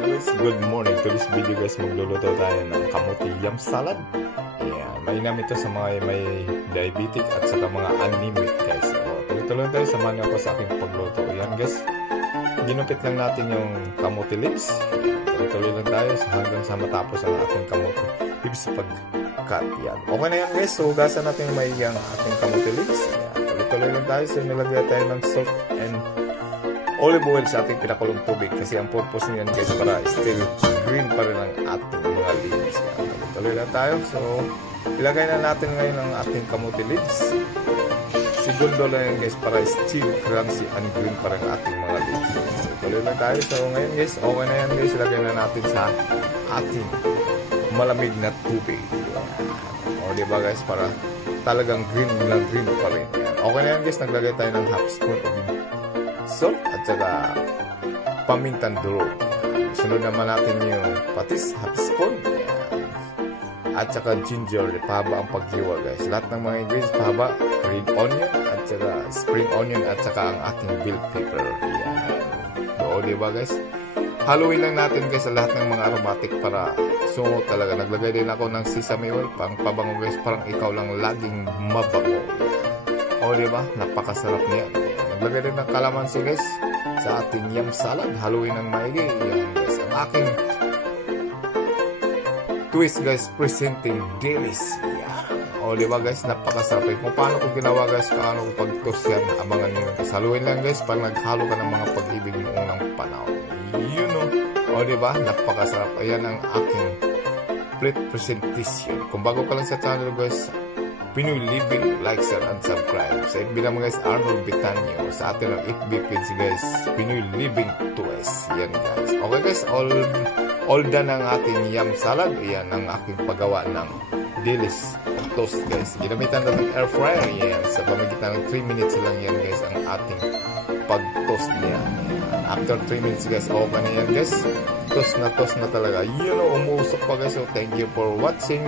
guys, good morning. To this video guys, magluluto tayo ng kamuti yam salad. Ayan, mainam ito sa mga may diabetic at saka mga anemic guys. So, tuloy-tuloy tayo, samahan niyo ako sa aking pagluto. Ayan guys, ginupit lang natin yung kamuti leaves. Tuloy-tuloy lang tayo hanggang sa matapos ang ating kamuti leaves pag-cut. Yan. Okay na yan guys, so hugasan natin yung may ating kamuti leaves. Ayan, tuloy-tuloy lang tayo. So nilagyan tayo ng salt and olive oil sa ating pinakulong tubig kasi ang purpose niyan guys para still green pa rin ang ating mga leaves. Tuloy lang tayo. So ilagay na natin ngayon ang ating kamuti leaves. Segundo lang yan guys para still crunchy and green pa rin ang ating mga leaves. Tuloy lang tayo. So ngayon guys, okay na yan guys. Ilagay na natin sa ating malamig na tubig. O diba guys, para talagang green na green pa rin. Okay na yan guys, naglagay tayo ng half spoon of salt at saka pamintan durog. Sunod naman natin yung patis, half spoon. At saka ginger, pahaba ang paghiwa guys. Lahat ng mga ingredients pahaba, red onion at saka spring onion at saka ang ating bell pepper. Yan. O diba guys? Haluin lang natin guys sa lahat ng mga aromatic para sungo talaga. Naglagay din ako ng sesame oil, pang pabango guys, parang ikaw lang laging mabango. O diba? Napakasarap niya. Naglagay din ng kalamansi guys sa ating yam salad. Haluin ng maigi. Yan guys. Ang aking twist guys, presenting delis. Yan. O diba guys, napakasarap. Kung paano ko ginawa guys, paano ko pag-toast yan, abangan nyo guys. Haluin lang guys, pag naghalo ka ng mga pag-ibig mo unang panahon. You know. O diba, napakasarap. Ayan ang aking plate presentation. Kung bago ka lang sa channel guys, Pinoy Living, like, share, and subscribe. Sa FB naman guys, Arnold Bitanyo. Sa atin ang FB page guys, Pinoy Living 2S. Yan guys. Okay guys, all done ang ating yam salad. Yan ang aking paggawa ng delis toast guys. Ginamitan natin air fryer. Yan. Sa pamagitan ng 3 minutes lang yan guys ang ating pag-toast niya. After 3 minutes guys, okay na yan guys. Toast na talaga. You know, umusok pa guys. So thank you for watching.